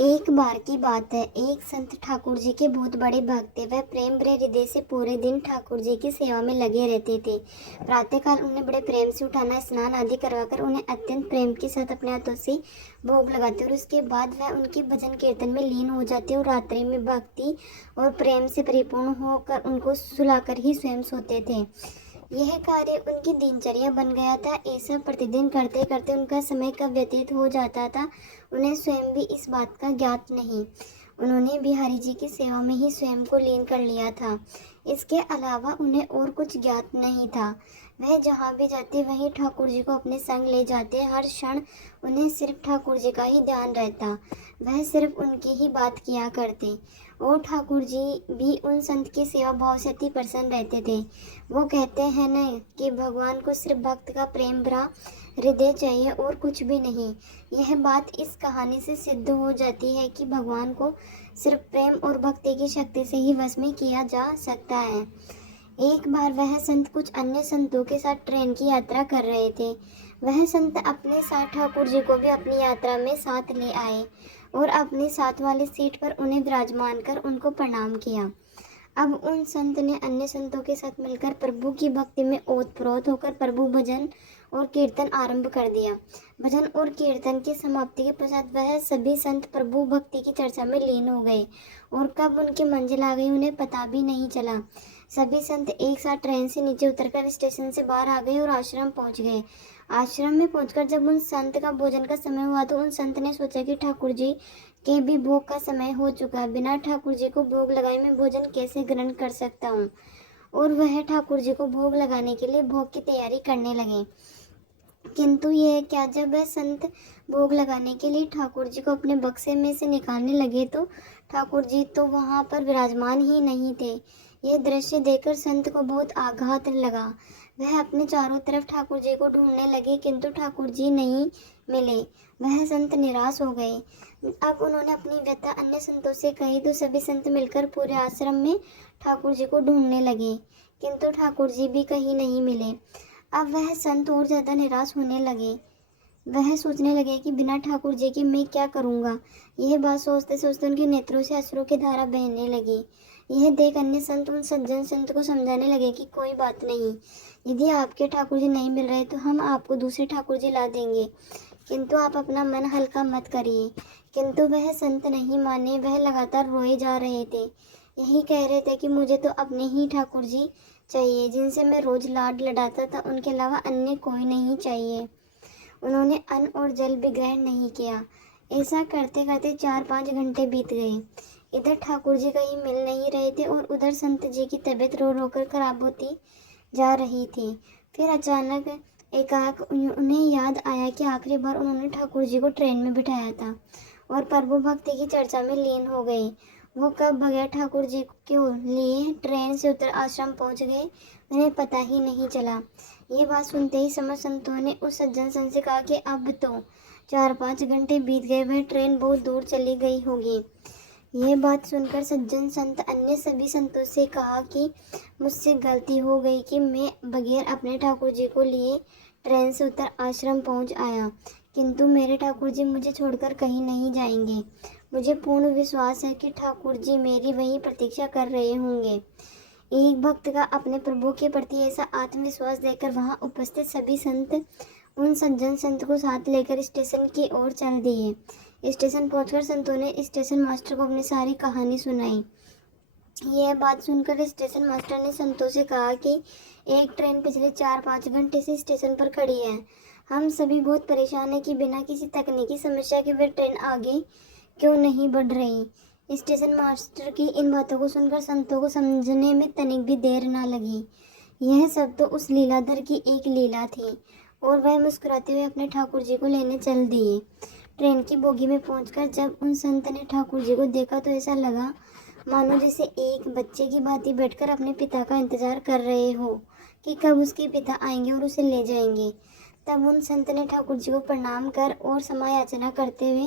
एक बार की बात है, एक संत ठाकुर जी के बहुत बड़े भक्त थे। वह प्रेम भरे हृदय से पूरे दिन ठाकुर जी की सेवा में लगे रहते थे। प्रातःकाल उन्हें बड़े प्रेम से उठाना, स्नान आदि करवाकर उन्हें अत्यंत प्रेम के साथ अपने हाथों से भोग लगाते और उसके बाद वह उनके भजन कीर्तन में लीन हो जाते और रात्रि में भक्ति और प्रेम से परिपूर्ण होकर उनको सुलाकर ही स्वयं सोते थे। यह कार्य उनकी दिनचर्या बन गया था। ऐसा प्रतिदिन करते करते उनका समय कब व्यतीत हो जाता था, उन्हें स्वयं भी इस बात का ज्ञात नहीं। उन्होंने बिहारी जी की सेवा में ही स्वयं को लीन कर लिया था। इसके अलावा उन्हें और कुछ ज्ञात नहीं था। वह जहाँ भी जाते वहीं ठाकुर जी को अपने संग ले जाते। हर क्षण उन्हें सिर्फ ठाकुर जी का ही ध्यान रहता। वह सिर्फ उनकी ही बात किया करते और ठाकुर जी भी उन संत की सेवा भाव से अति प्रसन्न रहते थे। वो कहते हैं न कि भगवान को सिर्फ भक्त का प्रेम भरा हृदय चाहिए और कुछ भी नहीं। यह बात इस कहानी से सिद्ध हो जाती है कि भगवान को सिर्फ प्रेम और भक्ति की शक्ति से ही वश में किया जा सकता है। एक बार वह संत कुछ अन्य संतों के साथ ट्रेन की यात्रा कर रहे थे। वह संत अपने साथ ठाकुर जी को भी अपनी यात्रा में साथ ले आए और अपनी साथ वाली सीट पर उन्हें विराजमान कर उनको प्रणाम किया। अब उन संत ने अन्य संतों के साथ मिलकर प्रभु की भक्ति में ओतप्रोत होकर प्रभु भजन और कीर्तन आरंभ कर दिया। भजन और कीर्तन की समाप्ति के पश्चात वह सभी संत प्रभु भक्ति की चर्चा में लीन हो गए और कब उनकी मंजिल आ गई उन्हें पता भी नहीं चला। सभी संत एक साथ ट्रेन से नीचे उतरकर स्टेशन से बाहर आ गए और आश्रम पहुंच गए। आश्रम में पहुंचकर जब उन संत का भोजन का समय हुआ तो उन संत ने सोचा कि ठाकुर जी के भी भोग का समय हो चुका है। बिना ठाकुर जी को भोग लगाए मैं भोजन कैसे ग्रहण कर सकता हूँ। और वह ठाकुर जी को भोग लगाने के लिए भोग की तैयारी करने लगे। किंतु यह क्या, जब वह संत भोग लगाने के लिए ठाकुर जी को अपने बक्से में से निकालने लगे तो ठाकुर जी तो वहां पर विराजमान ही नहीं थे। यह दृश्य देखकर संत को बहुत आघात लगा। वह अपने चारों तरफ ठाकुर जी को ढूंढने लगे किंतु ठाकुर जी नहीं मिले। वह संत निराश हो गए। अब उन्होंने अपनी व्यथा अन्य संतों से कही तो सभी संत मिलकर पूरे आश्रम में ठाकुर जी को ढूंढने लगे किंतु ठाकुर जी भी कहीं नहीं मिले। अब वह संत और ज्यादा निराश होने लगे। वह सोचने लगे कि बिना ठाकुर जी के मैं क्या करूंगा। यह बात सोचते सोचते उनके नेत्रों से अश्रु की धारा बहने लगी। यह देख अन्य संत उन सज्जन संत को समझाने लगे कि कोई बात नहीं, यदि आपके ठाकुर जी नहीं मिल रहे तो हम आपको दूसरे ठाकुर जी ला देंगे, किंतु आप अपना मन हल्का मत करिए। किंतु वह संत नहीं माने। वह लगातार रोए जा रहे थे। यही कह रहे थे कि मुझे तो अपने ही ठाकुर जी चाहिए जिनसे मैं रोज लाड लड़ाता था, उनके अलावा अन्य कोई नहीं चाहिए। उन्होंने अन्न और जल भी ग्रहण नहीं किया। ऐसा करते करते 4-5 घंटे बीत गए। इधर ठाकुर जी कहीं मिल नहीं रहे थे और उधर संत जी की तबीयत रो रो कर खराब होती जा रही थी। फिर अचानक एकाएक उन्हें याद आया कि आखिरी बार उन्होंने ठाकुर जी को ट्रेन में बिठाया था और प्रभु भक्ति की चर्चा में लीन हो गए। वो कब बगैर ठाकुर जी के लिए ट्रेन से उतर आश्रम पहुंच गए उन्हें पता ही नहीं चला। ये बात सुनते ही समस्त संतों ने उस सज्जन संत से कहा कि अब तो 4-5 घंटे बीत गए, वह ट्रेन बहुत दूर चली गई होगी। यह बात सुनकर सज्जन संत अन्य सभी संतों से कहा कि मुझसे गलती हो गई कि मैं बगैर अपने ठाकुर जी को लिए ट्रेन से उतर आश्रम पहुंच आया, किंतु मेरे ठाकुर जी मुझे छोड़कर कहीं नहीं जाएंगे। मुझे पूर्ण विश्वास है कि ठाकुर जी मेरी वहीं प्रतीक्षा कर रहे होंगे। एक भक्त का अपने प्रभु के प्रति ऐसा आत्मविश्वास देखकर वहां उपस्थित सभी संत उन सज्जन संत को साथ लेकर स्टेशन की ओर चल दिए। स्टेशन पहुंचकर संतों ने स्टेशन मास्टर को अपनी सारी कहानी सुनाई। यह बात सुनकर स्टेशन मास्टर ने संतों से कहा कि एक ट्रेन पिछले 4-5 घंटे से स्टेशन पर खड़ी है। हम सभी बहुत परेशान हैं कि बिना किसी तकनीकी समस्या के वह ट्रेन आगे क्यों नहीं बढ़ रही। स्टेशन मास्टर की इन बातों को सुनकर संतों को समझने में तनिक भी देर न लगी। यह सब तो उस लीलाधर की एक लीला थी और वह मुस्कुराते हुए अपने ठाकुर जी को लेने चल दिए। ट्रेन की बोगी में पहुंचकर जब उन संत ने ठाकुर जी को देखा तो ऐसा लगा मानो जैसे एक बच्चे की भांति बैठकर अपने पिता का इंतजार कर रहे हो कि कब उसके पिता आएंगे और उसे ले जाएंगे। तब उन संत ने ठाकुर जी को प्रणाम कर और क्षमा याचना करते हुए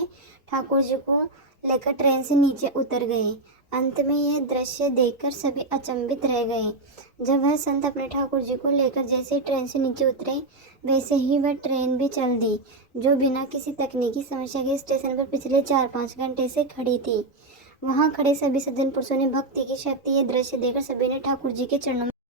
ठाकुर जी को लेकर ट्रेन से नीचे उतर गए। अंत में यह दृश्य देखकर सभी अचंभित रह गए। जब वह संत अपने ठाकुर जी को लेकर जैसे ही ट्रेन से नीचे उतरे, वैसे ही वह ट्रेन भी चल दी, जो बिना किसी तकनीकी समस्या के स्टेशन पर पिछले 4-5 घंटे से खड़ी थी। वहां खड़े सभी सज्जन पुरुषों ने भक्ति की शक्ति ये दृश्य देखकर सभी ने ठाकुर जी के चरणों में